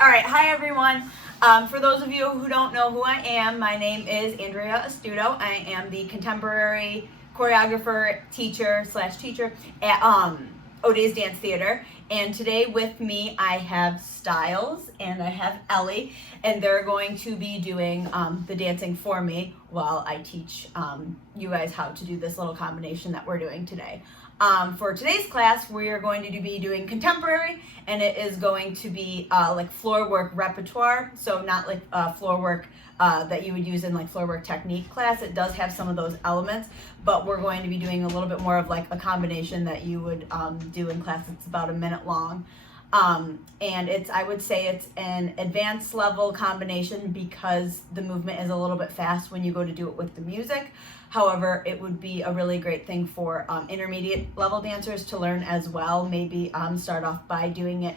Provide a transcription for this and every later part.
All right. Hi, everyone. For those of you who don't know who I am, my name is Andrea Astuto. I am the contemporary choreographer, teacher at Odasz Dance Theater. And today with me, I have Styles and I have Ellie, and they're going to be doing the dancing for me while I teach you guys how to do this little combination that we're doing today. For today's class, we are going to be doing contemporary, and it is going to be like floor work repertoire, so not like floor work that you would use in like floor work technique class. It does have some of those elements, but we're going to be doing a little bit more of like a combination that you would do in class. It's about a minute long. And I would say it's an advanced level combination because the movement is a little bit fast when you go to do it with the music. However, it would be a really great thing for intermediate level dancers to learn as well. Maybe start off by doing it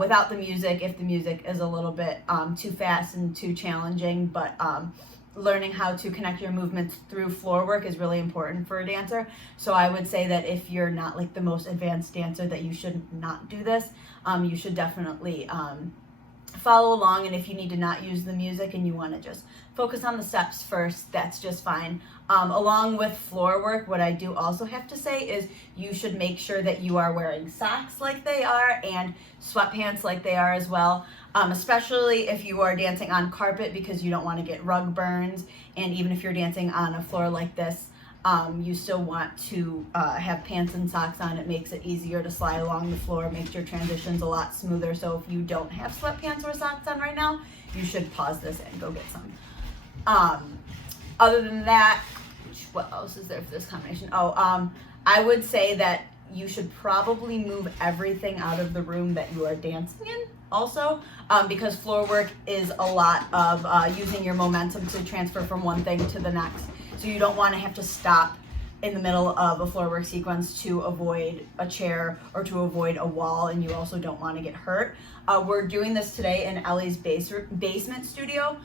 without the music if the music is a little bit too fast and too challenging, but learning how to connect your movements through floor work is really important for a dancer. So I would say that if you're not like the most advanced dancer, that you should not do this. You should definitely follow along, and if you need to not use the music and you want to just focus on the steps first, that's just fine. Along with floor work, what I do also have to say is you should make sure that you are wearing socks like they are and sweatpants like they are as well, especially if you are dancing on carpet, because you don't want to get rug burns. And even if you're dancing on a floor like this, you still want to have pants and socks on. It makes it easier to slide along the floor, makes your transitions a lot smoother. So if you don't have sweatpants or socks on right now, you should pause this and go get some. Other than that, what else is there for this combination? I would say that you should probably move everything out of the room that you are dancing in also, because floor work is a lot of using your momentum to transfer from one thing to the next. So you don't want to have to stop in the middle of a floor work sequence to avoid a chair or to avoid a wall, and you also don't want to get hurt. We're doing this today in Ellie's basement studio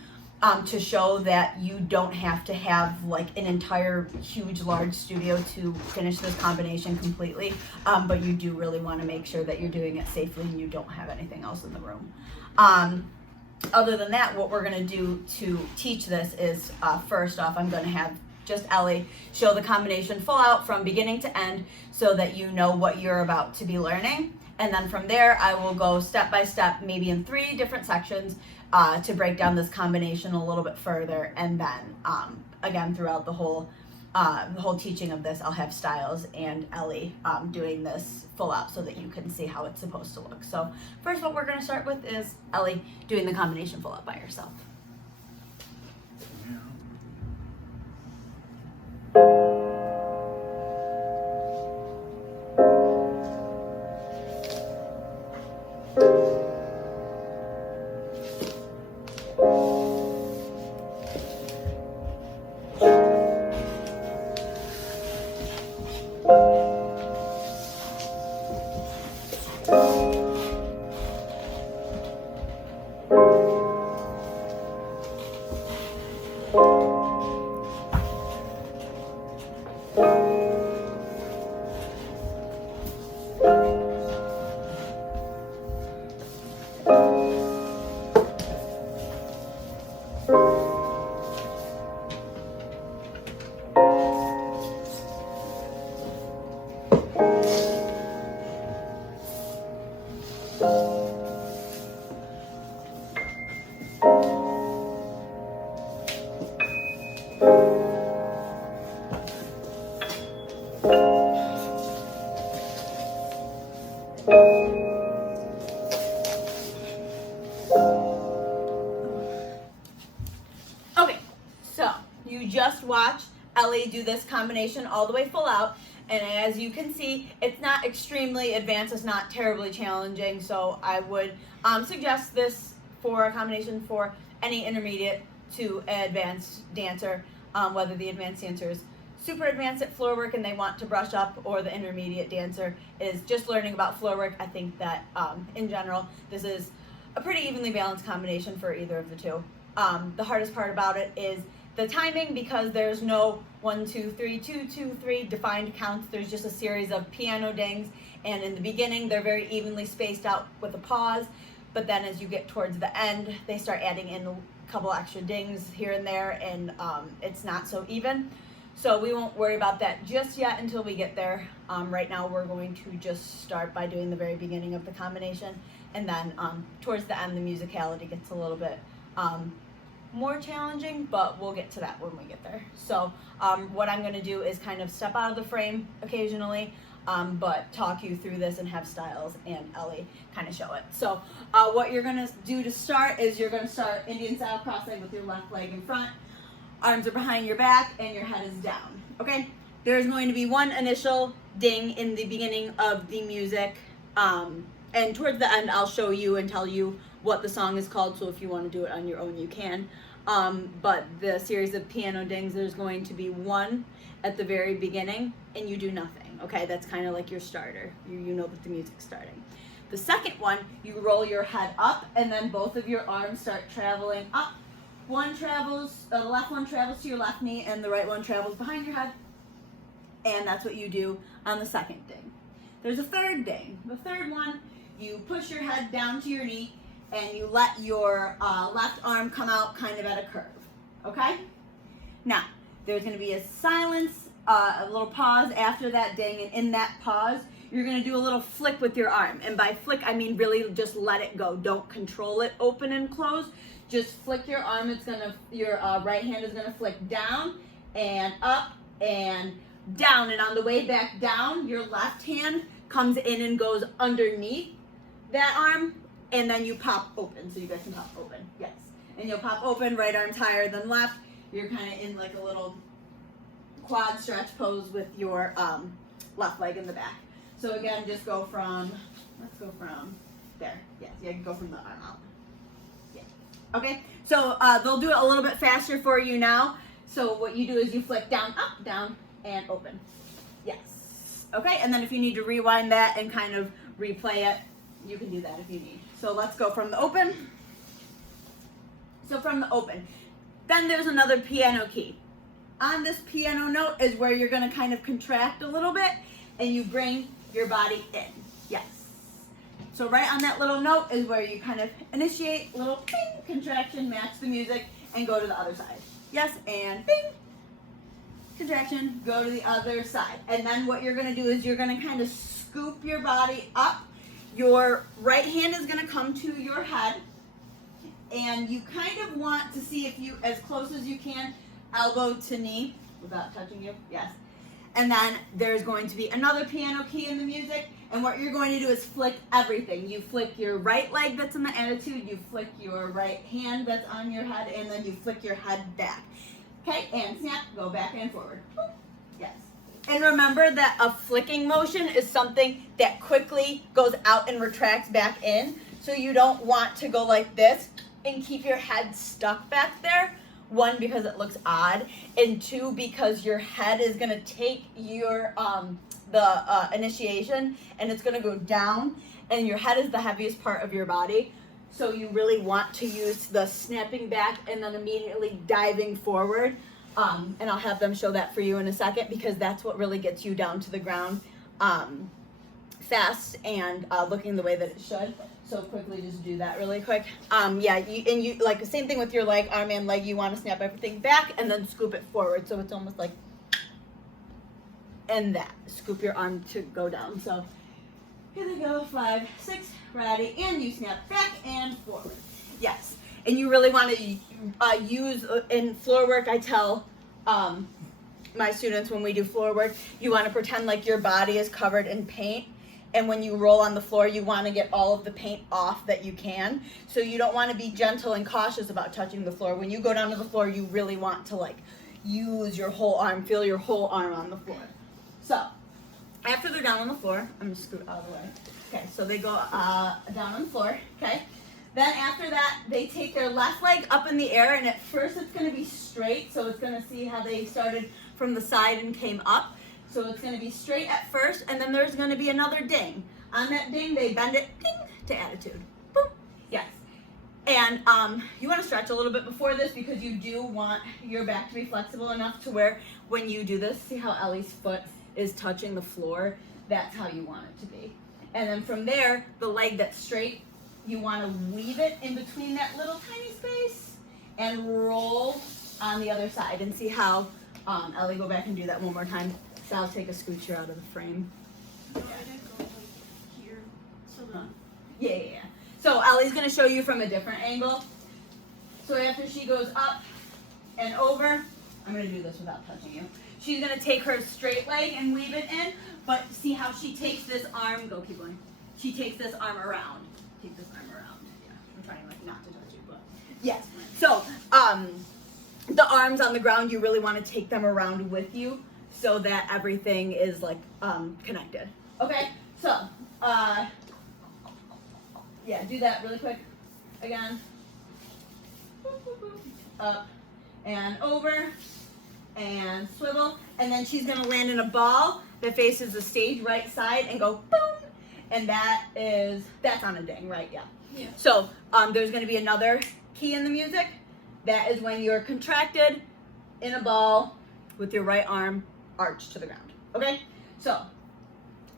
to show that you don't have to have like an entire huge large studio to finish this combination completely, but you do really want to make sure that you're doing it safely and you don't have anything else in the room. Other than that, what we're going to do to teach this is, first off, I'm going to have just Ellie show the combination full out from beginning to end so that you know what you're about to be learning. And then from there, I will go step by step, maybe in 3 different sections, to break down this combination a little bit further. And then, again, throughout the whole teaching of this, I'll have Styles and Ellie doing this full out so that you can see how it's supposed to look. So first, what we're going to start with is Ellie doing the combination full out by herself. Okay, so you just watched Ellie do this combination all the way full out, and as you can see, it's not extremely advanced, it's not terribly challenging, so I would suggest this for a combination for any intermediate to advanced dancer, whether the advanced dancer is super advanced at floor work and they want to brush up, or the intermediate dancer is just learning about floor work. I think that in general, this is a pretty evenly balanced combination for either of the two. The hardest part about it is the timing, because there's no 1, 2, 3, 2, 2, 3 defined counts. There's just a series of piano dings, and in the beginning they're very evenly spaced out with a pause. but then as you get towards the end, they start adding in a couple extra dings here and there, and it's not so even. So we won't worry about that just yet until we get there. Right now we're going to just start by doing the very beginning of the combination, and then towards the end the musicality gets a little bit more challenging, but we'll get to that when we get there. So what I'm going to do is kind of step out of the frame occasionally, but talk you through this and have Styles and Ellie kind of show it. So what you're going to do to start is you're going to start Indian style cross-leg with your left leg in front. Arms are behind your back and your head is down, okay? There's going to be one initial ding in the beginning of the music, and towards the end I'll show you and tell you what the song is called, so if you want to do it on your own you can. But the series of piano dings, there's going to be one at the very beginning and you do nothing, okay? That's kind of like your starter. You know that the music's starting. The second one, you roll your head up and then both of your arms start traveling up. One travels, the left one travels to your left knee and the right one travels behind your head. And that's what you do on the second ding. There's a third ding. The third one, you push your head down to your knee and you let your left arm come out kind of at a curve, okay? Now, there's gonna be a silence, a little pause after that ding, and in that pause, you're gonna do a little flick with your arm. And by flick, I mean really just let it go. Don't control it, open and close. Just flick your arm. It's gonna, your right hand is gonna flick down and up and down. And on the way back down, your left hand comes in and goes underneath that arm, and then you pop open. So you guys can pop open, yes. And you'll pop open, right arm's higher than left. You're kind of in like a little quad stretch pose with your left leg in the back. So again, just go from, let's go from there. Yes, you can go from the arm out. Okay, so they'll do it a little bit faster for you now. So what you do is you flick down, up, down, and open. Yes. Okay, and then if you need to rewind that and kind of replay it, you can do that if you need. So let's go from the open. So from the open. Then there's another piano key. On this piano note is where you're going to kind of contract a little bit and you bring your body in. Yes. So right on that little note is where you kind of initiate, little bing, contraction, match the music, and go to the other side. Yes, and bing, contraction, go to the other side. And then what you're gonna do is you're gonna kind of scoop your body up. Your right hand is gonna come to your head, and you kind of want to see if you, as close as you can, elbow to knee, without touching you, yes. And then there's going to be another piano key in the music, and what you're going to do is flick everything. You flick your right leg that's in the attitude, you flick your right hand that's on your head, and then you flick your head back. Okay, and snap, go back and forward. Yes. And remember that a flicking motion is something that quickly goes out and retracts back in, so you don't want to go like this and keep your head stuck back there. One, because it looks odd, and two, because your head is gonna take your initiation and it's gonna go down, and your head is the heaviest part of your body. So you really want to use the snapping back and then immediately diving forward. And I'll have them show that for you in a second, because that's what really gets you down to the ground fast and looking the way that it should. So quickly, just do that really quick. Yeah, you like the same thing with your leg, arm and leg. You want to snap everything back and then scoop it forward, so it's almost like, and that scoop your arm to go down. So here they go, 5, 6, ready, and you snap back and forward. Yes, and you really want to use in floor work. I tell my students when we do floor work, you want to pretend like your body is covered in paint. And when you roll on the floor, you want to get all of the paint off that you can. So you don't want to be gentle and cautious about touching the floor. When you go down to the floor, you really want to like use your whole arm, feel your whole arm on the floor. So after they're down on the floor, I'm going to scoot out of the way. Okay, so they go down on the floor, okay? Then after that, they take their left leg up in the air, and at first it's going to be straight. So it's going to see how they started from the side and came up. So it's going to be straight at first, and then there's going to be another ding. On that ding, they bend it ding, to attitude. Boom. Yes. And you want to stretch a little bit before this, because you do want your back to be flexible enough to where when you do this, see how Ellie's foot is touching the floor? That's how you want it to be. And then from there, the leg that's straight you want to weave it in between that little tiny space and roll on the other side. And see how, Ellie, go back and do that one more time. So I'll take a scoocher out of the frame. No, I didn't go like here. So the Yeah. So Ellie's gonna show you from a different angle. So after she goes up and over, I'm gonna do this without touching you. She's gonna take her straight leg and weave it in, but see how she takes this arm, go keep going. She takes this arm around. Take this arm around. Yeah, I'm trying like not to touch you, but yes. So the arms on the ground, you really wanna take them around with you so that everything is like connected. Okay, so yeah, do that really quick again. Up and over and swivel, and then she's gonna land in a ball that faces the stage right side and go boom, and that's on a ding, right? Yeah. Yeah. So there's gonna be another key in the music. That is when you're contracted in a ball with your right arm arched to the ground. Okay, so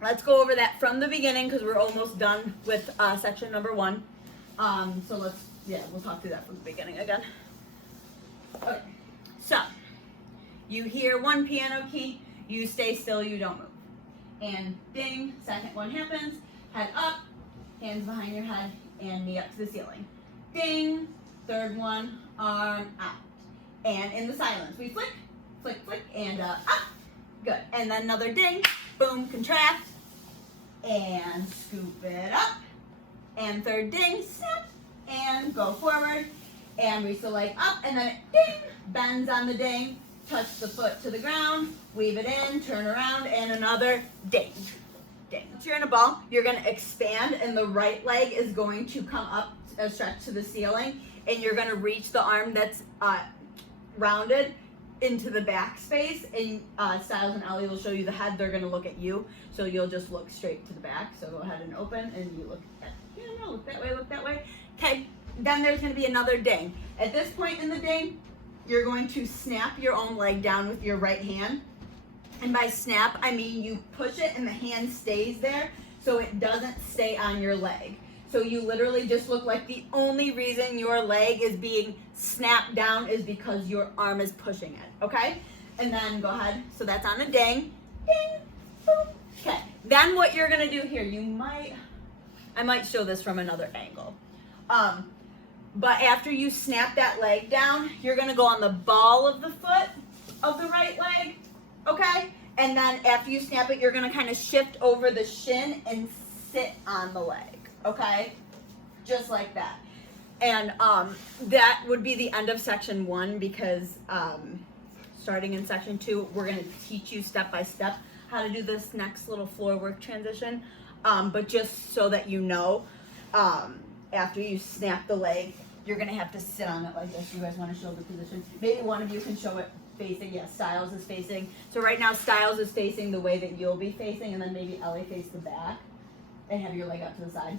let's go over that from the beginning because we're almost done with section number 1. So we'll talk through that from the beginning again. Okay, so you hear one piano key, you stay still, you don't move. And ding, second one happens, head up, hands behind your head, and knee up to the ceiling. Ding, third one, arm out. And in the silence, we flick, flick, flick, and up. Good. And then another ding, boom, contract, and scoop it up. And third ding, snap, and go forward. And reach the leg up, and then it ding, bends on the ding, touch the foot to the ground, weave it in, turn around, and another ding. Ding. Once you're in a ball, you're gonna expand, and the right leg is going to come up, stretch to the ceiling, and you're gonna reach the arm that's rounded into the back space, and Styles and Ellie will show you the head. They're gonna look at you, so you'll just look straight to the back. So go ahead and open, and you look look that way. Okay, then there's gonna be another ding. At this point in the ding, you're going to snap your own leg down with your right hand. And by snap, I mean you push it and the hand stays there, so it doesn't stay on your leg. So you literally just look like the only reason your leg is being snapped down is because your arm is pushing it, okay? And then go ahead, so that's on a ding, ding, boom. Okay, then what you're gonna do here, I might show this from another angle. But after you snap that leg down, you're gonna go on the ball of the foot of the right leg, okay? And then after you snap it, you're gonna kind of shift over the shin and sit on the leg, okay? Just like that. And that would be the end of section 1 because starting in section 2, we're gonna teach you step by step how to do this next little floor work transition. But just so that you know, after you snap the leg, you're gonna have to sit on it like this. You guys wanna show the position? Maybe one of you can show it facing. Yes, Styles is facing. So right now Styles is facing the way that you'll be facing, and then maybe Ellie face the back and have your leg up to the side.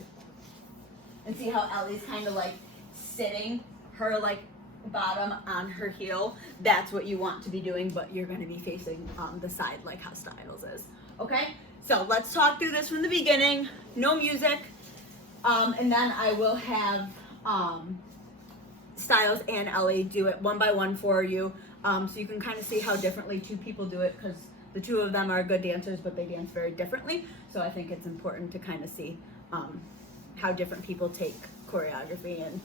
And see how Ellie's kind of like sitting her like bottom on her heel. That's what you want to be doing, but you're gonna be facing the side like how Styles is. Okay? So let's talk through this from the beginning. No music. And then I will have Styles and Ellie do it one by one for you. So you can kind of see how differently two people do it because the two of them are good dancers, but they dance very differently. So I think it's important to kind of see how different people take choreography, and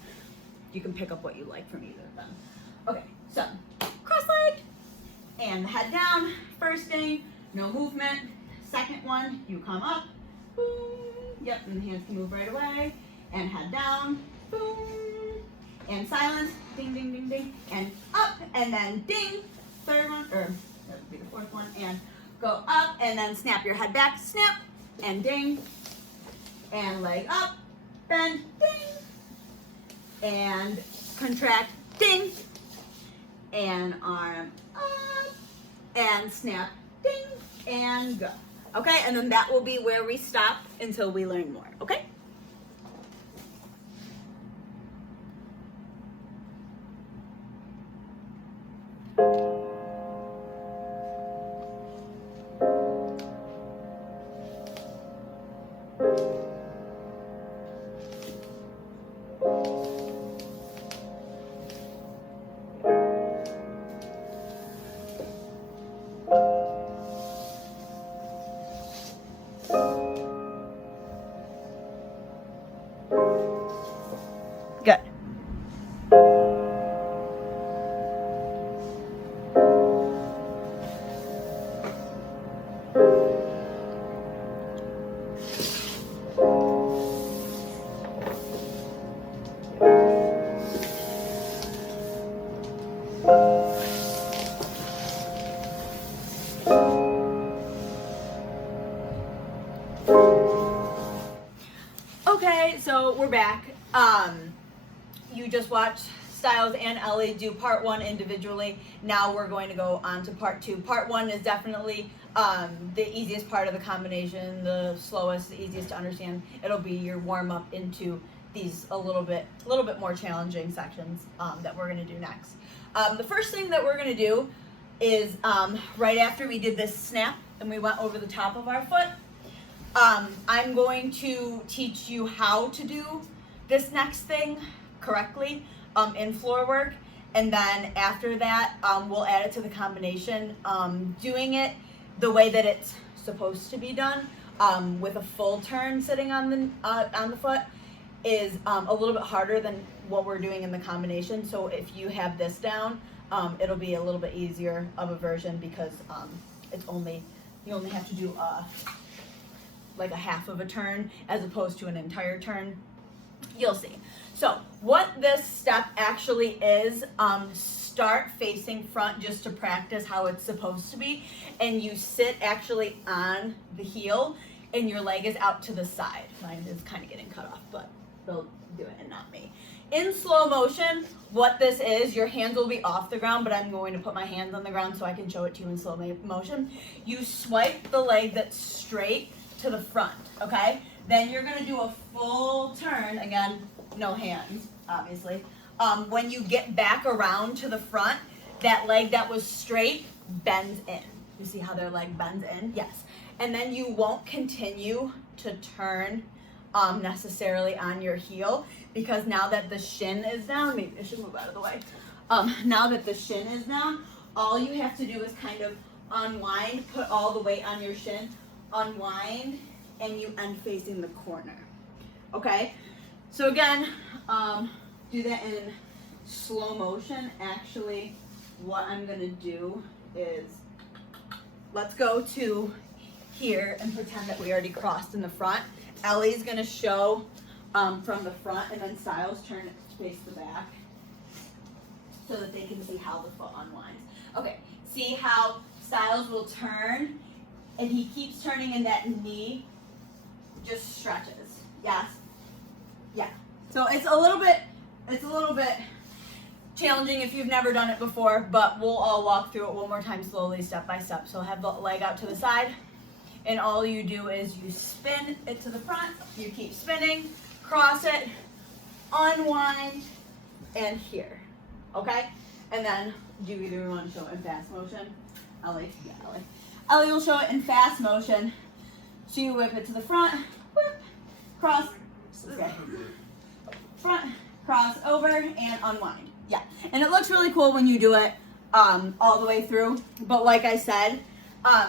you can pick up what you like from either of them. Okay, so cross-legged and head down. First thing, no movement. Second one, you come up, boom, yep, and the hands can move right away, and head down, boom, and silence, ding, ding, ding, ding, and up, and then ding, third one, or that would be the fourth one, and go up, and then snap your head back, snap, and ding, and leg up, bend, ding, and contract, ding, and arm up, and snap, ding, and go. Okay, and then that will be where we stop until we learn more, okay? Good. Okay, so we're back. You just watched Styles and Ellie do part 1 individually. Now we're going to go on to part 2. Part 1 is definitely the easiest part of the combination, the slowest, the easiest to understand. It'll be your warm up into these a little bit more challenging sections that we're going to do next. The first thing that we're going to do is right after we did this snap and we went over the top of our foot, I'm going to teach you how to do this next thing correctly in floor work, and then after that we'll add it to the combination. Doing it the way that it's supposed to be done with a full turn sitting on the foot is a little bit harder than what we're doing in the combination. So if you have this down, it'll be a little bit easier of a version because you only have to do like a half of a turn as opposed to an entire turn. You'll see. So what this step actually is, start facing front just to practice how it's supposed to be, and you sit actually on the heel and your leg is out to the side. Mine is kind of getting cut off, but they'll do it and not me. In slow motion, what this is, your hands will be off the ground, but I'm going to put my hands on the ground so I can show it to you in slow motion. You swipe the leg that's straight to the front, okay? Then you're gonna do a full turn, again, no hands, obviously. When you get back around to the front, that leg that was straight bends in. You see how their leg bends in? Yes. And then you won't continue to turn necessarily on your heel, because now that the shin is down, maybe I should move out of the way. Now that the shin is down, all you have to do is kind of unwind, put all the weight on your shin, unwind, and you end facing the corner. Okay? So again, do that in slow motion. Actually, what I'm gonna do is, let's go to here and pretend that we already crossed in the front. Ellie's gonna show from the front, and then Styles turn it to face the back so that they can see how the foot unwinds. Okay, see how Styles will turn, and he keeps turning, and that knee just stretches. Yes. Yeah. So it's a little bit challenging if you've never done it before, but we'll all walk through it one more time slowly, step by step. So have the leg out to the side, and all you do is you spin it to the front, you keep spinning, cross it, unwind, and here. Okay? And then do either one show it in fast motion? Ellie will show it in fast motion. So you whip it to the front, whip, cross, okay. Front, cross, over, and unwind. Yeah, and it looks really cool when you do it all the way through. But like I said,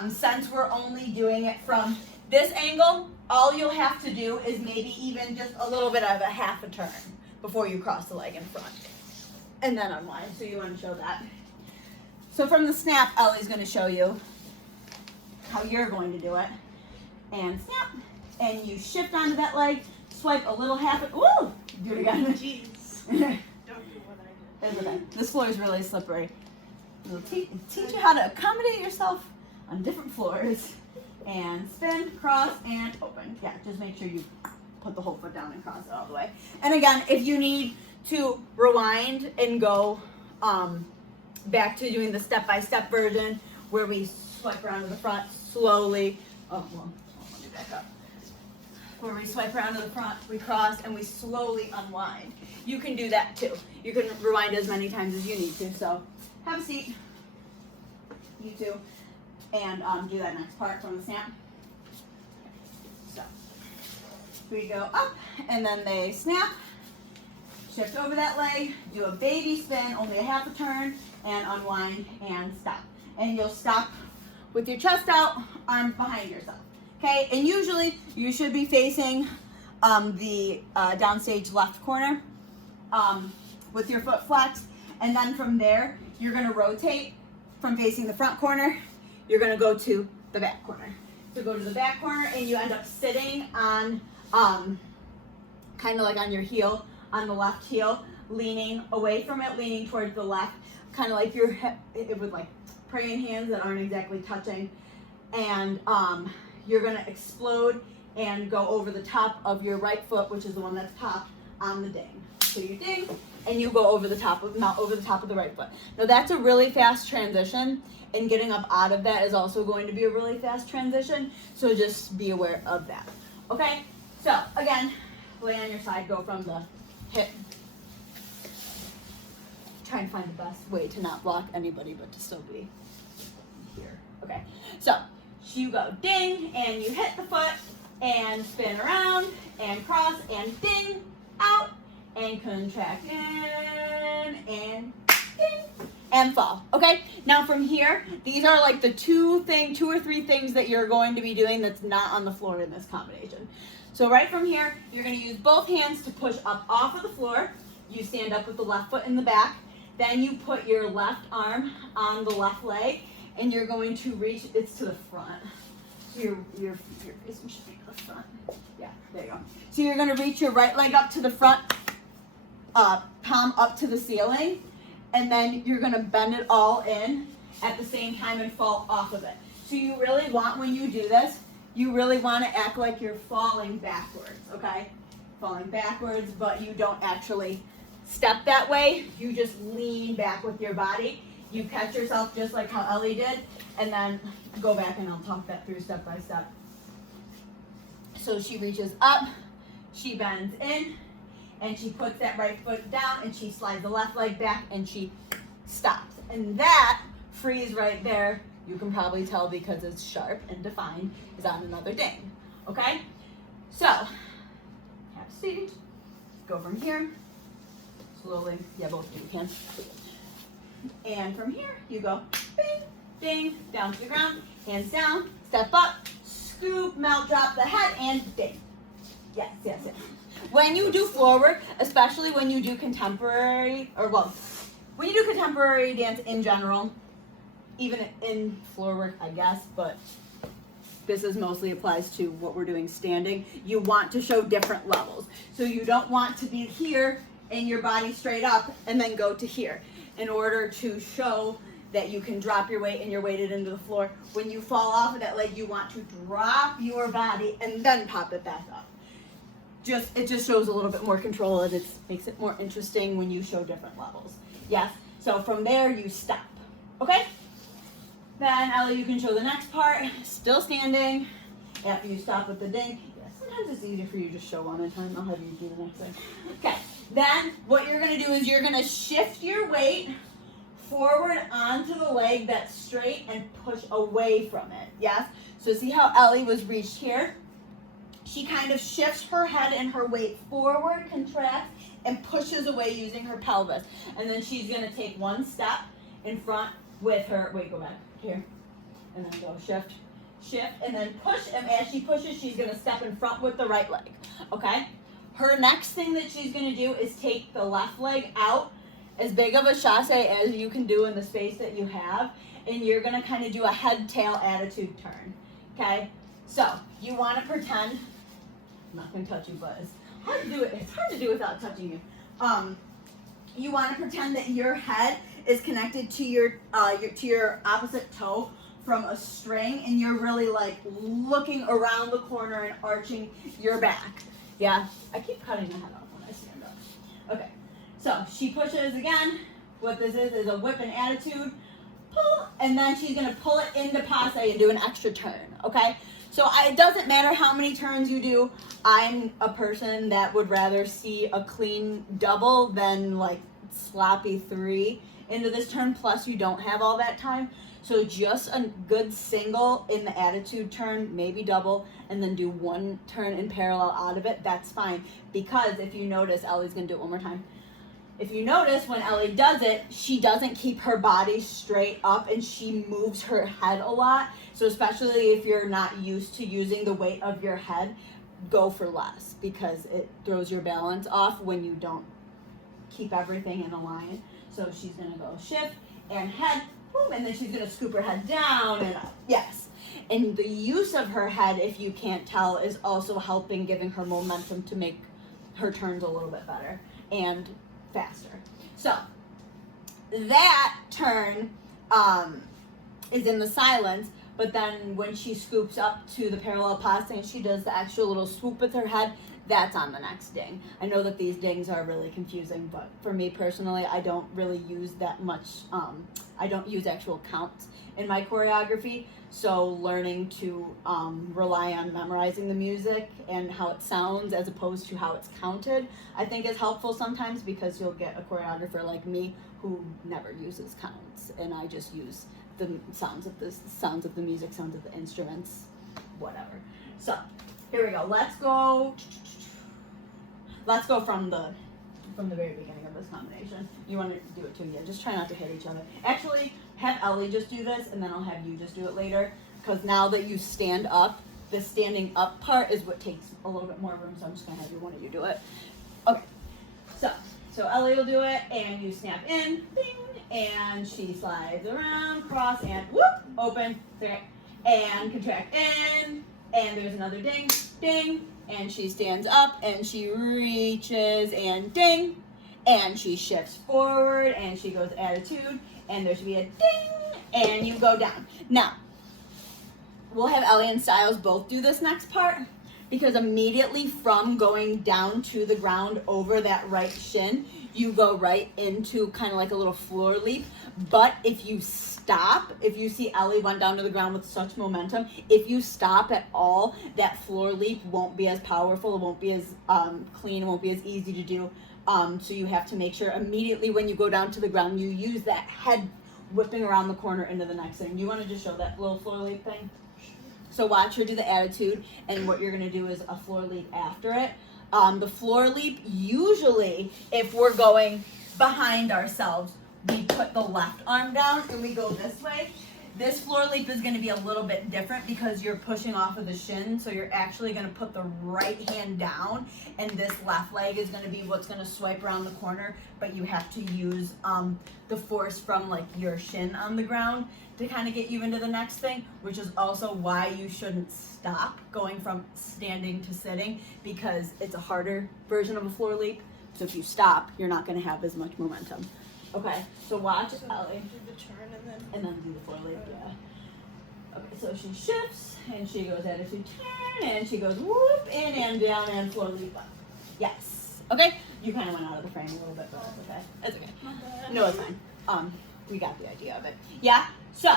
since we're only doing it from this angle, all you'll have to do is maybe even just a little bit of a half a turn before you cross the leg in front. And then unwind, so you want to show that. So from the snap, Ellie's going to show you how you're going to do it. And snap, and you shift onto that leg, swipe a little half, woo! Do it again. Jeez. Don't do what I did. It's okay. This floor is really slippery. We'll teach you how to accommodate yourself on different floors. And spin, cross, and open. Yeah, just make sure you put the whole foot down and cross it all the way. And again, if you need to rewind and go back to doing the step-by-step version where we swipe around to the front slowly. Oh, well, let me back up. Where we swipe around to the front, we cross, and we slowly unwind. You can do that too. You can rewind as many times as you need to. So have a seat, you two, and do that next part from the snap. So we go up, and then they snap, shift over that leg, do a baby spin, only a half a turn, and unwind and stop. And you'll stop with your chest out, arms behind yourself. Okay, and usually you should be facing the downstage left corner. with your foot flexed, and then from there, you're gonna rotate from facing the front corner, you're gonna go to the back corner. So go to the back corner and you end up sitting on, kind of like on your heel, on the left heel, leaning away from it, leaning towards the left, kind of like your hip, with like praying hands that aren't exactly touching. And you're gonna explode and go over the top of your right foot, which is the one that's popped, on the ding. So you ding, and you go over the top of the right foot. Now that's a really fast transition, and getting up out of that is also going to be a really fast transition. So just be aware of that. Okay. So again, lay on your side, go from the hip. Try and find the best way to not block anybody, but to still be here. Okay. So you go ding, and you hit the foot, and spin around, and cross, and ding, out, and contract in, and ding, and fall. Okay? Now from here, these are like the two or three things that you're going to be doing that's not on the floor in this combination. So right from here, you're going to use both hands to push up off of the floor. You stand up with the left foot in the back. Then you put your left arm on the left leg, and you're going to reach, it's to the front. So your face should be to the front. Yeah, there you go. So you're going to reach your right leg up to the front, palm up to the ceiling, and then you're going to bend it all in at the same time and fall off of it. So you really want, when you do this, you really want to act like you're falling backwards, okay? Falling backwards, but you don't actually step that way. You just lean back with your body. You catch yourself just like how Ellie did, and then go back, and I'll talk that through step by step. So she reaches up, she bends in, and she puts that right foot down, and she slides the left leg back, and she stops. And that freeze right there, you can probably tell because it's sharp and defined, is on another ding. Okay? So, have a seat. Go from here. Slowly. Yeah, both of you can. And from here, you go bing, ding, down to the ground, hands down, step up, scoop, melt, drop the head, and ding. Yes, yes, yes. When you do floor work, especially when you do contemporary, when you do contemporary dance in general, even in floor work, I guess, but this is mostly applies to what we're doing standing, you want to show different levels. So you don't want to be here and your body straight up and then go to here. In order to show that you can drop your weight and you're weighted into the floor, when you fall off of that leg, you want to drop your body and then pop it back up. It just shows a little bit more control, and it makes it more interesting when you show different levels. Yes, so from there you stop, okay? Then Ellie, you can show the next part, still standing, after you stop with the ding. Yeah, sometimes it's easier for you to show one at a time. I'll have you do the next thing. Okay, then what you're gonna do is you're gonna shift your weight forward onto the leg that's straight and push away from it, yes? So see how Ellie was reached here? She kind of shifts her head and her weight forward, contracts, and pushes away using her pelvis. And then she's going to take one step in front with her, go back, here. And then go shift, and then push. And as she pushes, she's going to step in front with the right leg, okay? Her next thing that she's going to do is take the left leg out, as big of a chasse as you can do in the space that you have. And you're going to kind of do a head-tail attitude turn, okay? So you want to pretend, I'm not going to touch you, but it's hard to do it. It's hard to do without touching you. You want to pretend that your head is connected to your opposite toe from a string, and you're really like looking around the corner and arching your back. Yeah, I keep cutting the head off when I stand up. Okay, so she pushes again. What this is a whip and attitude. Pull, and then she's going to pull it into passe and do an extra turn, okay? So it doesn't matter how many turns you do. I'm a person that would rather see a clean double than like sloppy 3 into this turn, plus you don't have all that time. So just a good single in the attitude turn, maybe double, and then do one turn in parallel out of it, that's fine. Because if you notice, Ellie's going to do it one more time. If you notice, when Ellie does it, she doesn't keep her body straight up and she moves her head a lot. So especially if you're not used to using the weight of your head, go for less because it throws your balance off when you don't keep everything in a line. So she's gonna go shift and head, boom, and then she's gonna scoop her head down and up. Yes. And the use of her head, if you can't tell, is also helping giving her momentum to make her turns a little bit better and faster. So that turn is in the silence, but then when she scoops up to the parallel passe and she does the actual little swoop with her head, that's on the next ding. I know that these dings are really confusing, but for me personally, I don't really use that much, I don't use actual counts in my choreography, so learning to rely on memorizing the music and how it sounds as opposed to how it's counted, I think is helpful sometimes, because you'll get a choreographer like me who never uses counts, and I just use the sounds of the music, sounds of the instruments, whatever. So here we go. Let's go from the very beginning of this combination. You want to do it too? Yeah. Just try not to hit each other. Actually, have Ellie just do this, and then I'll have you just do it later. Because now that you stand up, the standing up part is what takes a little bit more room. So I'm just gonna have one of you do it. Okay. So Ellie will do it, and you snap in, ding, and she slides around, cross, and whoop, open, and contract in, and there's another ding, ding, and she stands up, and she reaches, and ding, and she shifts forward, and she goes attitude, and there should be a ding, and you go down. Now, we'll have Ellie and Styles both do this next part, because immediately from going down to the ground over that right shin, you go right into kind of like a little floor leap. But if you stop, if you see Ellie went down to the ground with such momentum, if you stop at all, that floor leap won't be as powerful, it won't be as clean, it won't be as easy to do. So you have to make sure immediately when you go down to the ground, you use that head whipping around the corner into the next thing. You want to just show that little floor leap thing? So watch her do the attitude, and what you're going to do is a floor leap after it. The floor leap, usually, if we're going behind ourselves, we put the left arm down and we go this way. This floor leap is going to be a little bit different because you're pushing off of the shin, so you're actually going to put the right hand down, and this left leg is going to be what's going to swipe around the corner, but you have to use the force from like your shin on the ground to kind of get you into the next thing, which is also why you shouldn't stop going from standing to sitting, because it's a harder version of a floor leap. So if you stop, you're not going to have as much momentum. Okay, so watch Ellie. Do the turn And then do the floor leap, yeah. Okay, so she shifts, and she goes attitude turn, and she goes whoop, in and down, and floor leap up. Yes. Okay? You kind of went out of the frame a little bit, but that's okay. That's okay. No, it's fine. We got the idea of it. Yeah? So,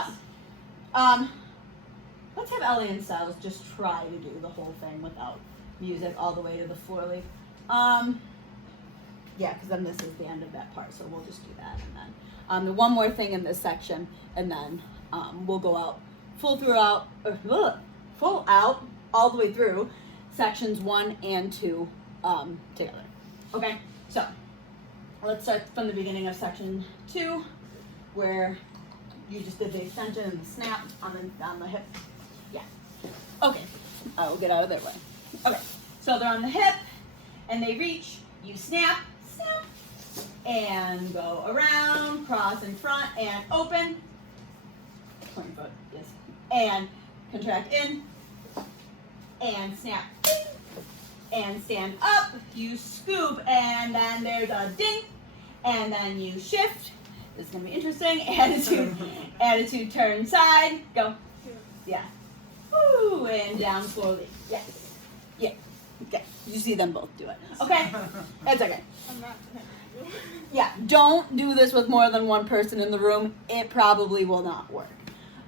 let's have Ellie and Styles just try to do the whole thing without music all the way to the floor leap. Yeah, because then this is the end of that part, so we'll just do that, and then the one more thing in this section, and then we'll go out full out all the way through sections 1 and 2 together. Okay, so let's start from the beginning of section 2, where you just did the extension and the snap on the hip. Yeah. Okay, I will get out of their way. Okay, so they're on the hip, and they reach. You snap, and go around, cross in front, and open. 20 foot, yes. And contract in, and snap, and stand up. You scoop, and then there's a ding, and then you shift. This is gonna be interesting. Attitude, turn side, go. Yeah. Woo, and down slowly. Yes. Yeah. Okay. You see them both do it. Okay. That's okay. I'm not gonna do it. Yeah. Don't do this with more than one person in the room. It probably will not work.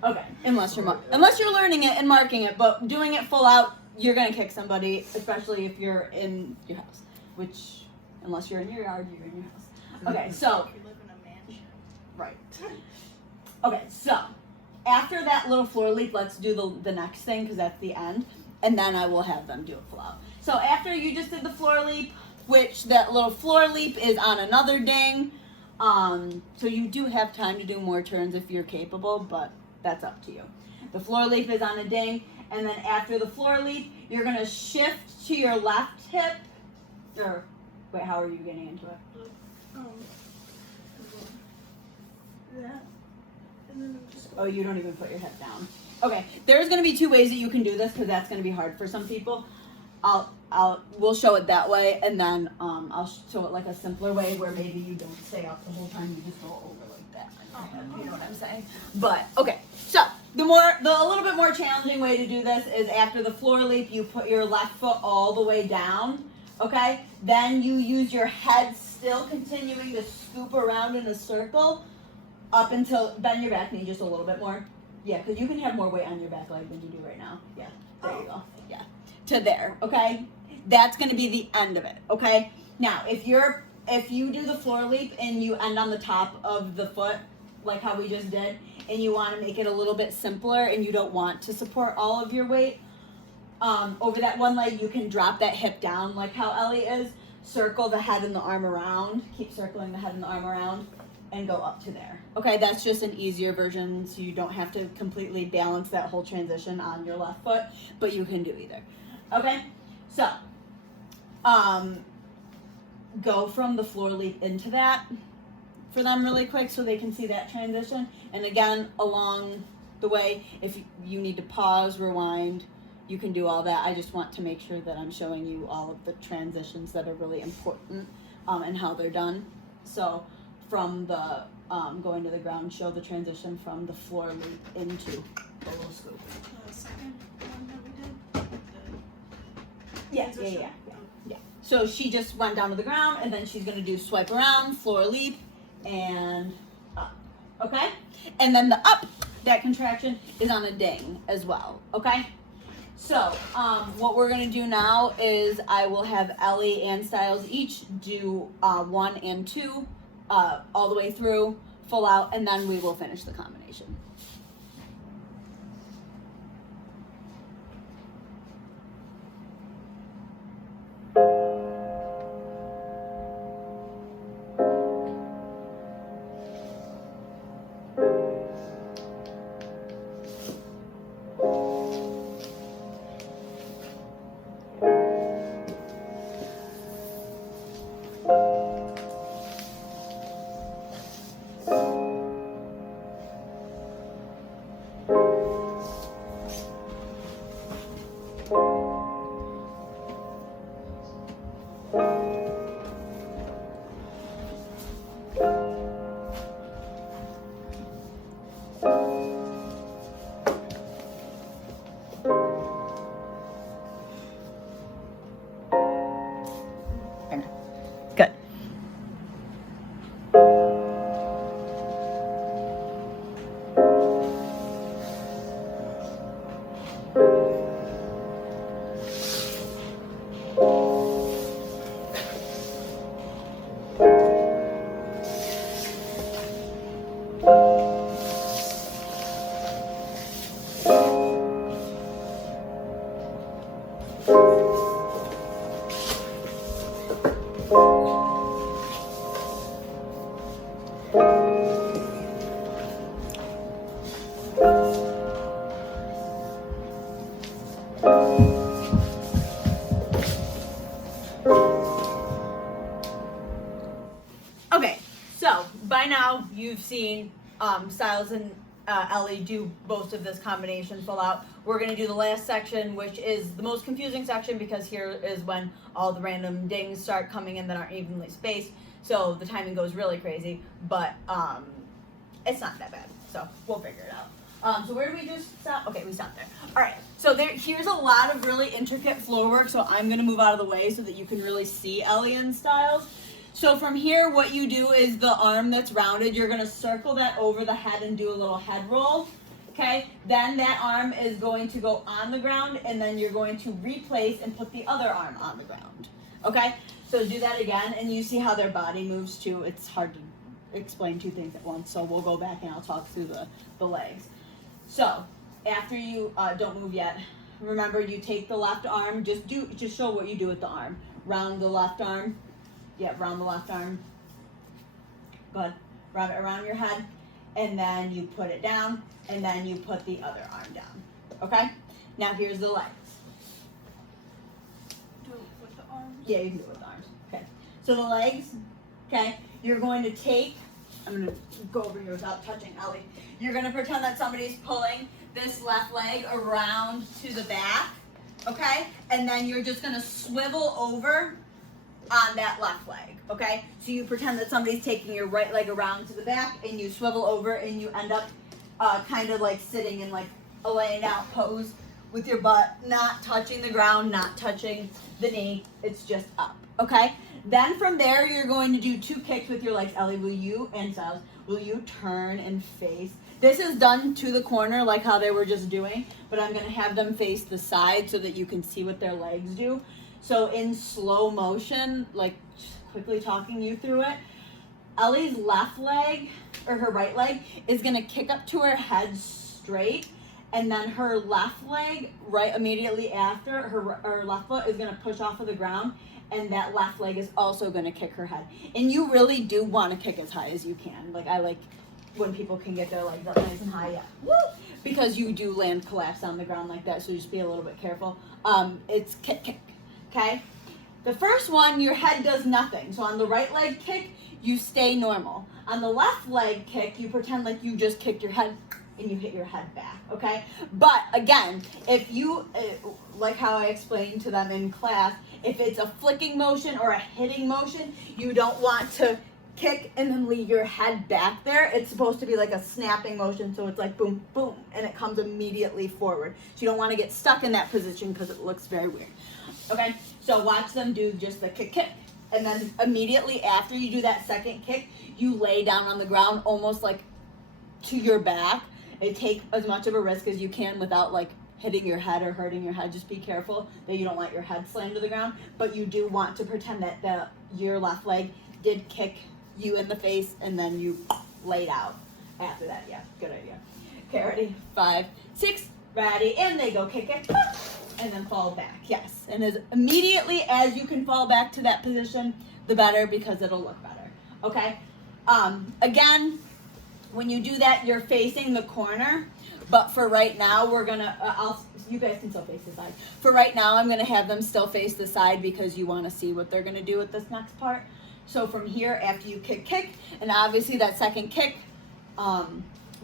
Okay. Unless you're learning it and marking it, but doing it full out, you're gonna kick somebody, especially if you're in your house. Which, unless you're in your yard, you're in your house. Okay. So. If you live in a mansion. Right. Okay, so after that little floor leap, let's do the next thing, because that's the end, and then I will have them do it full out. So after you just did the floor leap, which that little floor leap is on another ding, so you do have time to do more turns if you're capable, but that's up to you. The floor leap is on a ding, and then after the floor leap, you're going to shift to your left hip, or wait, how are you getting into it? Oh, you don't even put your head down. Okay, there's gonna be two ways that you can do this because that's gonna be hard for some people. We'll show it that way, and then I'll show it like a simpler way where maybe you don't stay up the whole time. You just go over like that. You know what I'm saying? But okay, so the little bit more challenging way to do this is after the floor leap, you put your left foot all the way down. Okay, then you use your head still continuing to scoop around in a circle up until bend your back knee just a little bit more. Yeah, because you can have more weight on your back leg than you do right now. Yeah, there you go. Yeah, to there. Okay, that's going to be the end of it. Okay, now if you do the floor leap and you end on the top of the foot like how we just did, and you want to make it a little bit simpler and you don't want to support all of your weight over that one leg, you can drop that hip down like how Ellie is, circle the head and the arm around, keep circling the head and the arm around, and go up to there. Okay, that's just an easier version, so you don't have to completely balance that whole transition on your left foot, but you can do either. Okay, so go from the floor leap into that for them really quick so they can see that transition. And again, along the way, if you need to pause, rewind, you can do all that. I just want to make sure that I'm showing you all of the transitions that are really important and how they're done. So from the going to the ground, show the transition from the floor leap into the little scoop. The second one that we did? Yeah. So she just went down to the ground, and then she's gonna do swipe around, floor leap, and up, okay? And then the up, that contraction is on a ding as well, okay? So, what we're gonna do now is I will have Ellie and Styles each do 1 and 2 all the way through, full out, and then we will finish the combination. Good. Okay, so by now you've seen Styles and Ellie do most of this combination full out. We're going to do the last section, which is the most confusing section because here is when all the random dings start coming in that aren't evenly spaced. So the timing goes really crazy, but it's not that bad. So we'll figure it out. So where do we just stop? Okay, we stopped there. All right, so here's a lot of really intricate floor work, so I'm going to move out of the way so that you can really see Ellie and Styles. So from here, what you do is the arm that's rounded, you're gonna circle that over the head and do a little head roll, okay? Then that arm is going to go on the ground, and then you're going to replace and put the other arm on the ground, okay? So do that again, and you see how their body moves too. It's hard to explain two things at once, so we'll go back and I'll talk through the legs. So after you, don't move yet, remember you take the left arm, just show what you do with the arm. Round the left arm. Yeah, round the left arm. Good. Round it around your head, and then you put it down, and then you put the other arm down. Okay? Now here's the legs. Do it with the arms? Yeah, you can do it with the arms. Okay. So the legs, okay, you're going to take I'm gonna go over here without touching Ellie. You're gonna pretend that somebody's pulling this left leg around to the back, okay? And then you're just gonna swivel over on that left leg, okay? So you pretend that somebody's taking your right leg around to the back, and you swivel over, and you end up kind of like sitting in like a laying out pose with your butt not touching the ground, not touching the knee. It's just up, okay? Then from there, you're going to do 2 kicks with your legs. Ellie, will you, and Sals, will you turn and face? This is done to the corner like how they were just doing, but I'm gonna have them face the side so that you can see what their legs do. So in slow motion, like quickly talking you through it, Ellie's left leg, or her right leg, is gonna kick up to her head straight, and then her left leg, right immediately after, her left foot is gonna push off of the ground, and that left leg is also gonna kick her head. And you really do wanna kick as high as you can. Like, I like when people can get their legs up nice and high, yeah. Woo! Because you do land collapse on the ground like that, so just be a little bit careful. It's kick, kick, okay? The first one, your head does nothing. So on the right leg kick, you stay normal. On the left leg kick, you pretend like you just kicked your head and you hit your head back, okay? But again, if you, like how I explained to them in class, if it's a flicking motion or a hitting motion, you don't want to kick and then leave your head back there. It's supposed to be like a snapping motion, so it's like boom, boom, and it comes immediately forward. So you don't want to get stuck in that position because it looks very weird. Okay, so watch them do just the kick, kick, and then immediately after you do that second kick, you lay down on the ground almost like to your back, and take as much of a risk as you can without like hitting your head or hurting your head. Just be careful that you don't let your head slam to the ground, but you do want to pretend that your left leg did kick you in the face, and then you laid out after that. Yeah, good idea. Okay, ready? 5, 6, ready, and they go kick it, and then fall back. Yes, and as immediately as you can fall back to that position, the better, because it'll look better. Okay. Again, when you do that, you're facing the corner. But for right now, we're gonna. You guys can still face the side. For right now, I'm gonna have them still face the side because you want to see what they're gonna do with this next part. So from here, after you kick, kick, and obviously that second kick,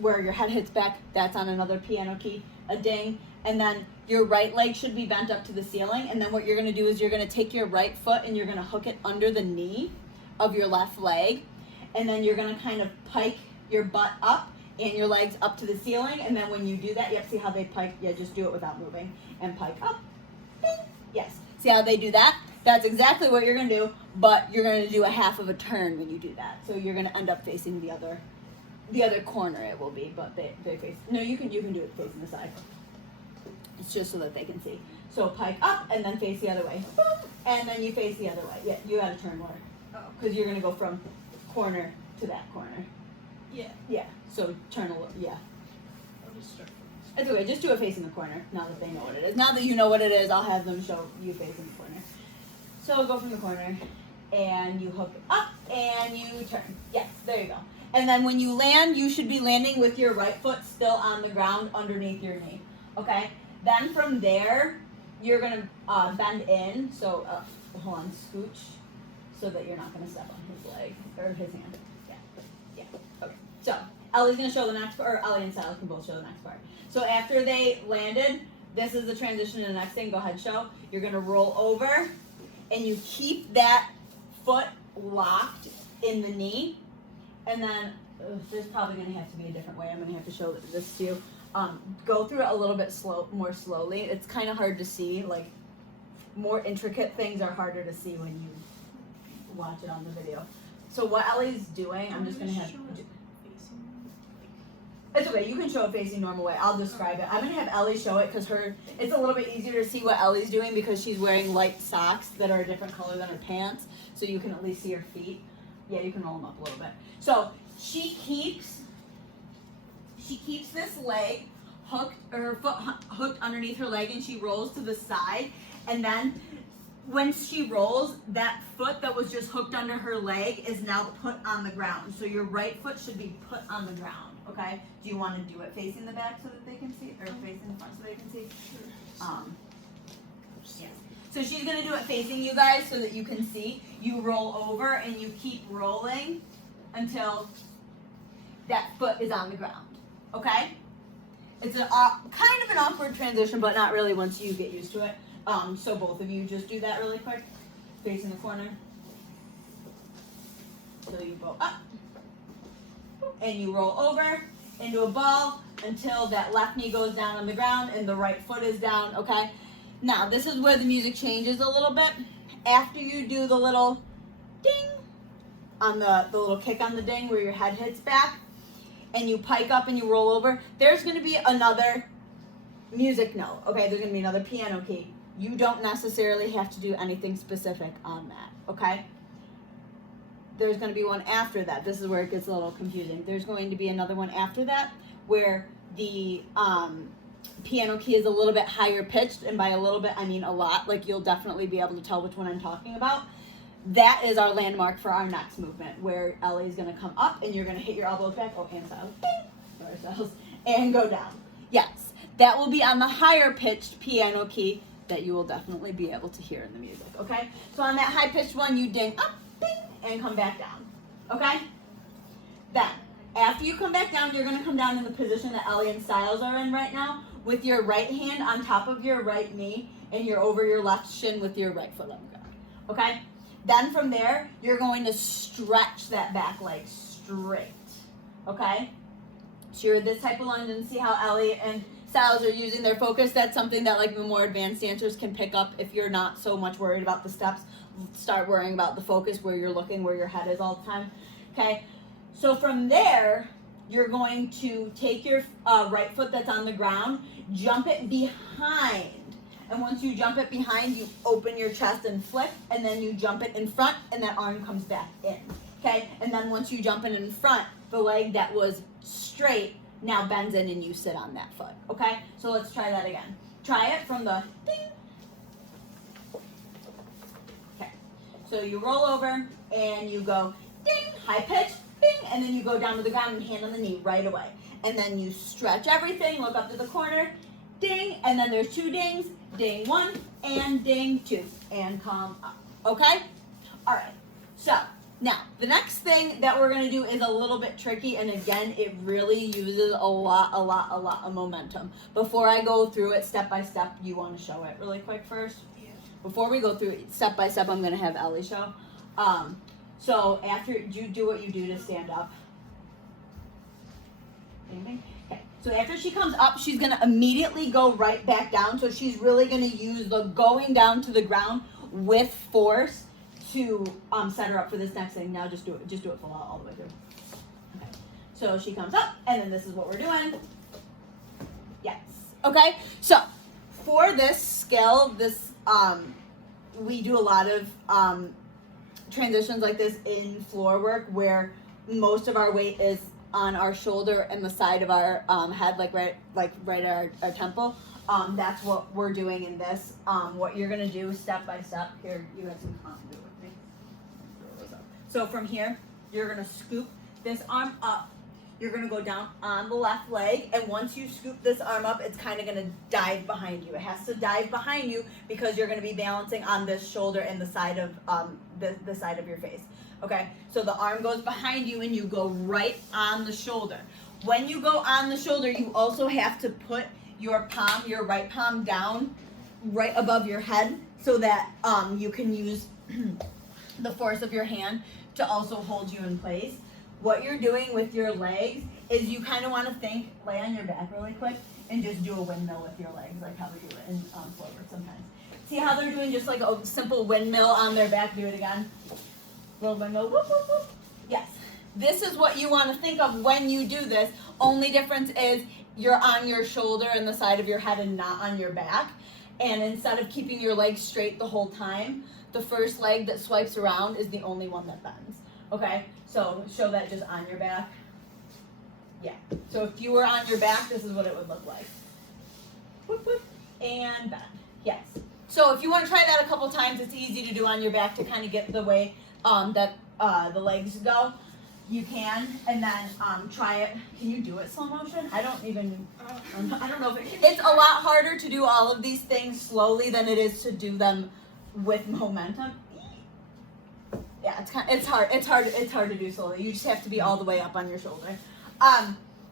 where your head hits back, that's on another piano key, a ding, and then your right leg should be bent up to the ceiling, and then what you're gonna do is you're gonna take your right foot and you're gonna hook it under the knee of your left leg, and then you're gonna kind of pike your butt up and your legs up to the ceiling, and then when you do that, see how they pike? Yeah, just do it without moving, and pike up, bing. Yes, see how they do that? That's exactly what you're gonna do, but you're gonna do a half of a turn when you do that. So you're gonna end up facing the other corner. It will be, but they face. No, you can do it facing the side. It's just so that they can see. So pike up and then face the other way, boom, and then you face the other way. Yeah, you gotta turn more, because you're gonna go from corner to that corner. Yeah. Yeah. So turn a little. Yeah. I'll just start. It's okay. Just do it facing the corner. Now that they know what it is. Now that you know what it is, I'll have them show you facing the corner. So go from the corner, and you hook it up, and you turn. Yes, there you go. And then when you land, you should be landing with your right foot still on the ground underneath your knee. Okay? Then from there, you're going to bend in. So hold on, scooch, so that you're not going to step on his leg, or his hand. Yeah. Yeah. Okay. So Ellie's going to show the next part, or Ellie and Silas can both show the next part. So after they landed, this is the transition to the next thing. Go ahead, show. You're going to roll over, and you keep that foot locked in the knee, and then there's probably going to have to be a different way. I'm going to have to show this to you. Go through it a little bit more slowly. It's kind of hard to see. Like, more intricate things are harder to see when you watch it on the video. So what Ellie's doing, I'm just going to have... It's okay, you can show it facing normal way. I'll describe it. I'm going to have Ellie show it because it's a little bit easier to see what Ellie's doing because she's wearing light socks that are a different color than her pants, so you can at least see her feet. Yeah, you can roll them up a little bit. So she keeps this leg hooked, or her foot hooked underneath her leg, and she rolls to the side, and then when she rolls, that foot that was just hooked under her leg is now put on the ground. So your right foot should be put on the ground. Okay, do you want to do it facing the back so that they can see, or facing the front so they can see? Yes. So she's going to do it facing you guys so that you can see. You roll over and you keep rolling until that foot is on the ground, okay? It's a kind of an awkward transition, but not really once you get used to it. So both of you just do that really quick, facing the corner. So you go up, and you roll over into a ball until that left knee goes down on the ground and the right foot is down, okay? Now, this is where the music changes a little bit. After you do the little ding on the little kick on the ding where your head hits back, and you pike up and you roll over, there's going to be another music note, okay? There's going to be another piano key. You don't necessarily have to do anything specific on that, okay? There's going to be one after that. This is where it gets a little confusing. There's going to be another one after that where the piano key is a little bit higher pitched, and by a little bit I mean a lot. Like, you'll definitely be able to tell which one I'm talking about. That is our landmark for our next movement, where Ellie is going to come up and you're going to hit your elbows back, and go down. Yes, that will be on the higher pitched piano key that you will definitely be able to hear in the music, okay? So on that high pitched one, you ding up, ding, and come back down, okay? Then, after you come back down, you're going to come down in the position that Ellie and Styles are in right now, with your right hand on top of your right knee, and you're over your left shin with your right foot on the ground, okay? Then from there, you're going to stretch that back leg straight, okay? So you're this type of lunge, and see how Ellie and Styles are using their focus. That's something that like the more advanced dancers can pick up if you're not so much worried about the steps. Start worrying about the focus, where you're looking, where your head is all the time, okay? So from there, you're going to take your right foot that's on the ground, jump it behind. And once you jump it behind, you open your chest and flip, and then you jump it in front, and that arm comes back in, okay? And then once you jump it in front, the leg that was straight now bends in and you sit on that foot, okay? So let's try that again. Try it from the ding. Okay, so you roll over, and you go ding, high pitch, bing, and then you go down to the ground and hand on the knee right away. And then you stretch everything, look up to the corner, ding, and then there's two dings, ding one, and ding two, and come up, okay? All right, so now the next thing that we're gonna do is a little bit tricky, and again, it really uses a lot of momentum. Before I go through it step by step, you wanna show it really quick first? Yeah. Before we go through it step by step, I'm gonna have Ellie show. So after you do what you do to stand up. Anything? Okay. So after she comes up, she's gonna immediately go right back down. So she's really gonna use the going down to the ground with force to set her up for this next thing. Now just do it. Just do it full out all the way through. Okay. So she comes up, and then this is what we're doing. Yes. Okay. So for this skill, this we do a lot of transitions like this in floor work, where most of our weight is on our shoulder and the side of our head, like right at our temple. That's what we're doing in this. What you're gonna do step by step. Here, you have some continuity with me. Throw those up. So from here, you're gonna scoop this arm up. You're gonna go down on the left leg, and once you scoop this arm up, it's kind of gonna dive behind you. It has to dive behind you because you're gonna be balancing on this shoulder and the side of the side of your face. Okay, so the arm goes behind you and you go right on the shoulder. When you go on the shoulder, you also have to put your palm, your right palm, down right above your head so that you can use the force of your hand to also hold you in place. What you're doing with your legs is you kind of want to think, lay on your back really quick, and just do a windmill with your legs, like how we do it in floor work sometimes. See how they're doing just like a simple windmill on their back? Do it again. Little windmill, whoop, whoop, whoop. Yes. This is what you want to think of when you do this. Only difference is you're on your shoulder and the side of your head and not on your back. And instead of keeping your legs straight the whole time, the first leg that swipes around is the only one that bends. Okay? So show that just on your back. Yeah. So if you were on your back, this is what it would look like. Whoop, whoop, and bend. Yes. So if you want to try that a couple times, it's easy to do on your back to kind of get the way that the legs go. You can, and then try it. Can you do it slow motion? I don't know if it's a lot harder to do all of these things slowly than it is to do them with momentum. Yeah, it's hard to do slowly. You just have to be all the way up on your shoulder.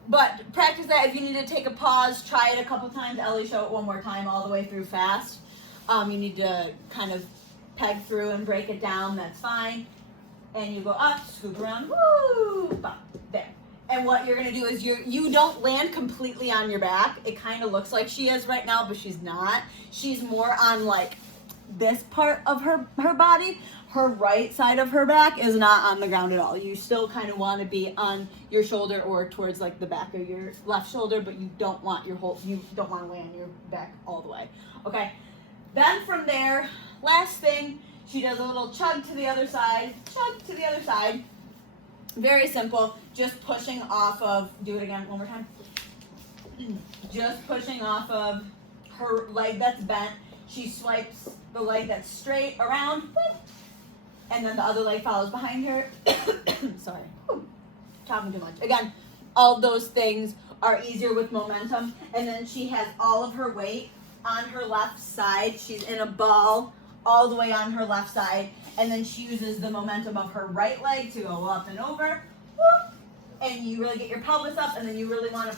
But practice that. If you need to take a pause, try it a couple times. Ellie, show it one more time all the way through fast. You need to kind of peg through and break it down. That's fine. And you go up, scoop around, woo, bop, there. And what you're gonna do is you don't land completely on your back. It kind of looks like she is right now, but she's not. She's more on like this part of her body. Her right side of her back is not on the ground at all. You still kind of want to be on your shoulder or towards like the back of your left shoulder, but you don't want you don't want to lay on your back all the way. Okay. Then from there, last thing, she does a little chug to the other side, chug to the other side. Very simple, just pushing off of, do it again one more time. Just pushing off of her leg that's bent. She swipes the leg that's straight around, and then the other leg follows behind her. Sorry, talking too much. Again, all those things are easier with momentum. And then she has all of her weight on her left side. She's in a ball all the way on her left side. And then she uses the momentum of her right leg to go up and over. Whoop, and you really get your pelvis up, and then you really want to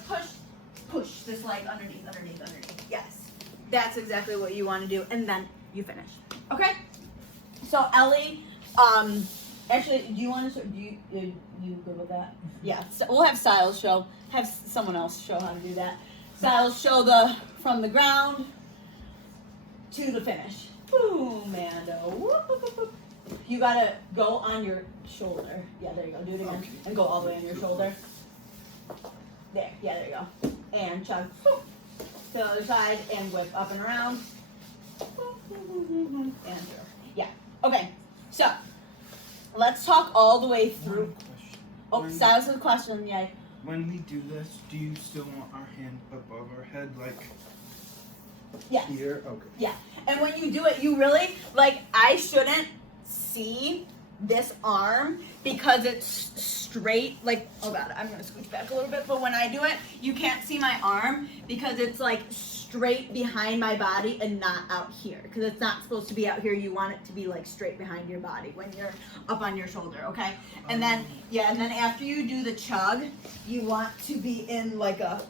push this leg underneath. Yes, that's exactly what you want to do. And then you finish. Okay? So Ellie, actually, do you want to show, you good with that? Yeah, so we'll have Styles have someone else show how to do that. Styles show from the ground to the finish. Boom, Mando. Whoop, whoop, whoop, whoop. You gotta go on your shoulder. Yeah, there you go. Do it again. And go all the way on your shoulder. There, yeah, there you go. And chug. Whoop. To the other side and whip up and around. And through. Yeah. Okay, so let's talk all the way through. Oh, Styles has a question, yeah. When we do this, do you still want our hand above our head, like here? Okay. Yeah, and when you do it, you really, like, I shouldn't see this arm because it's straight, like, oh god, I'm gonna scooch back a little bit, but when I do it, you can't see my arm because it's like straight behind my body and not out here, because it's not supposed to be out here. You want it to be like straight behind your body when you're up on your shoulder, okay? And then, yeah, and then after you do the chug, you want to be in like a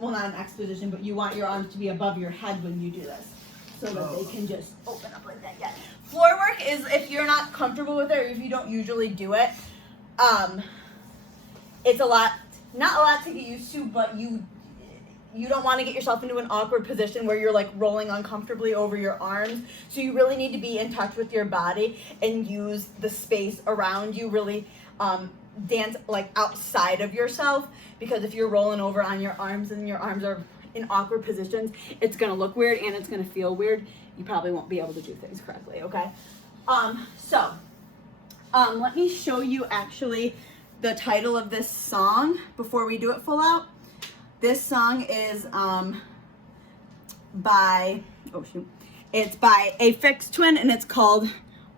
well, not an X position, but you want your arms to be above your head when you do this, so that they can just open up like that. Yeah. Floor work is, if you're not comfortable with it, or if you don't usually do it, it's not a lot to get used to, but you don't want to get yourself into an awkward position where you're like rolling uncomfortably over your arms. So you really need to be in touch with your body and use the space around you, really dance like outside of yourself, because if you're rolling over on your arms and your arms are in awkward positions, it's going to look weird and it's going to feel weird. You probably won't be able to do things correctly, okay? Let me show you actually the title of this song before we do it full out. This song is by, it's by Aphex Twin, and it's called,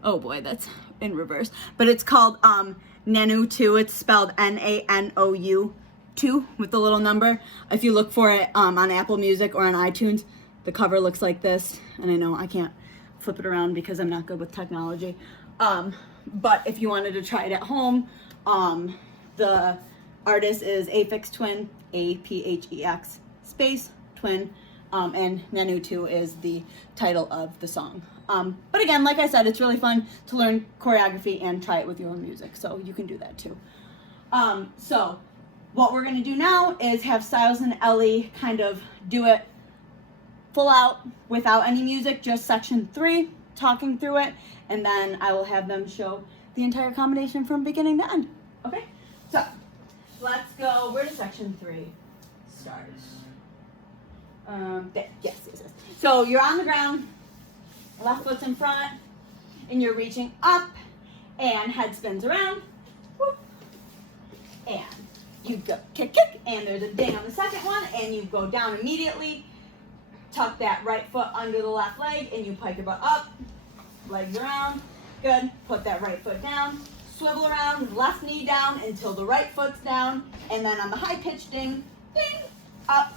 oh boy, that's in reverse, but it's called Nanu 2. It's spelled Nanou 2 with the little number. If you look for it on Apple Music or on iTunes, the cover looks like this, and I know I can't flip it around because I'm not good with technology. But if you wanted to try it at home, the artist is Aphex Twin, Aphex space Twin, and Nanu 2 is the title of the song. But again, like I said, it's really fun to learn choreography and try it with your own music, so you can do that too. So what we're gonna do now is have Styles and Ellie kind of do it full out without any music, just section 3, talking through it, and then I will have them show the entire combination from beginning to end. Okay? So let's go. Where does section 3 start? Yes. So you're on the ground, left foot's in front, and you're reaching up, and head spins around, whoop, and you go kick, and there's a ding on the second one, and you go down immediately, tuck that right foot under the left leg, and you pike your butt up, legs around, good, put that right foot down, swivel around, left knee down until the right foot's down, and then on the high pitch ding, up,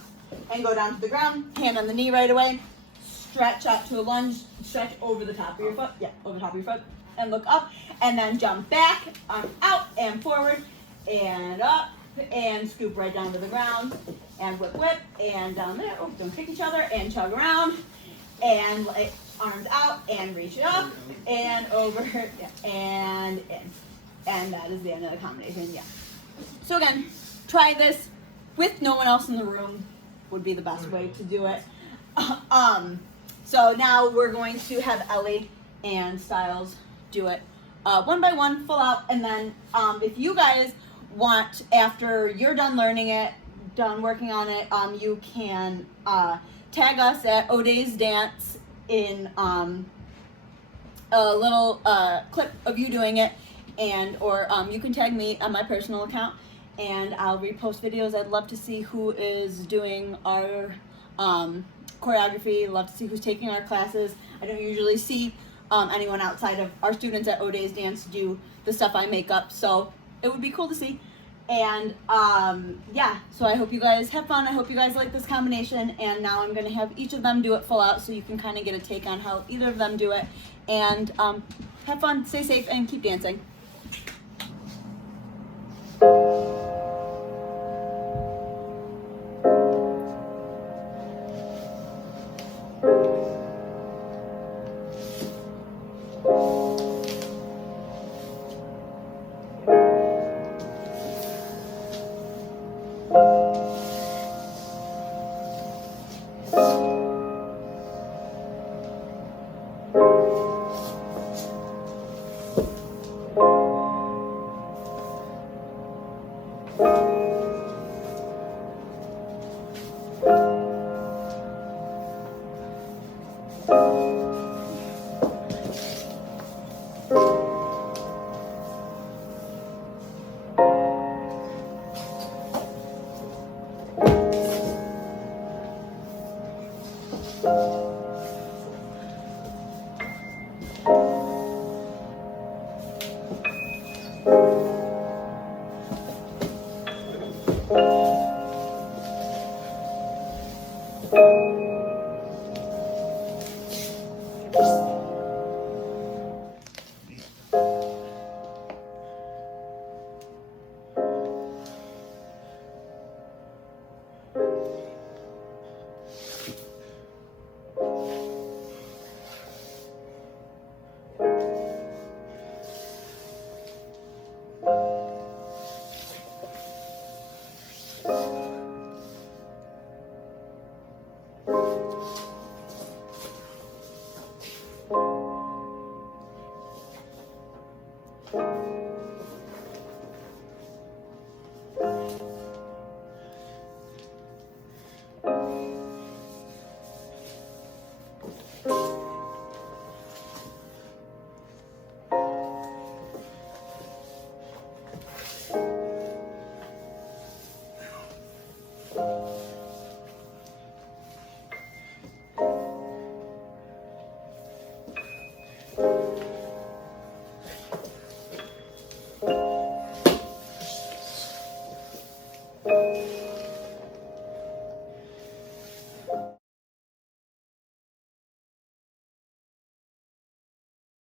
and go down to the ground, hand on the knee right away, stretch up to a lunge, stretch over the top of your foot, over the top of your foot, and look up, and then jump back, arm out and forward, and up, and scoop right down to the ground, and whip, whip, and down there. Oh, don't kick each other, and chug around, and like, arms out, and reach it up, and over, and in. And that is the end of the combination, yeah. So again, try this with no one else in the room would be the best way to do it. So now we're going to have Ellie and Styles do it one by one, full out, and then if you guys want, after you're done learning it, done working on it, you can tag us at Odasz Dance in a little clip of you doing it, and or you can tag me on my personal account, and I'll repost videos. I'd love to see who is doing our choreography. Love to see who's taking our classes. I don't usually see anyone outside of our students at Odasz Dance do the stuff I make up, so it would be cool to see. And yeah, so I hope you guys have fun. I hope you guys like this combination, and now I'm going to have each of them do it full out so you can kind of get a take on how either of them do it. And have fun, stay safe, and keep dancing.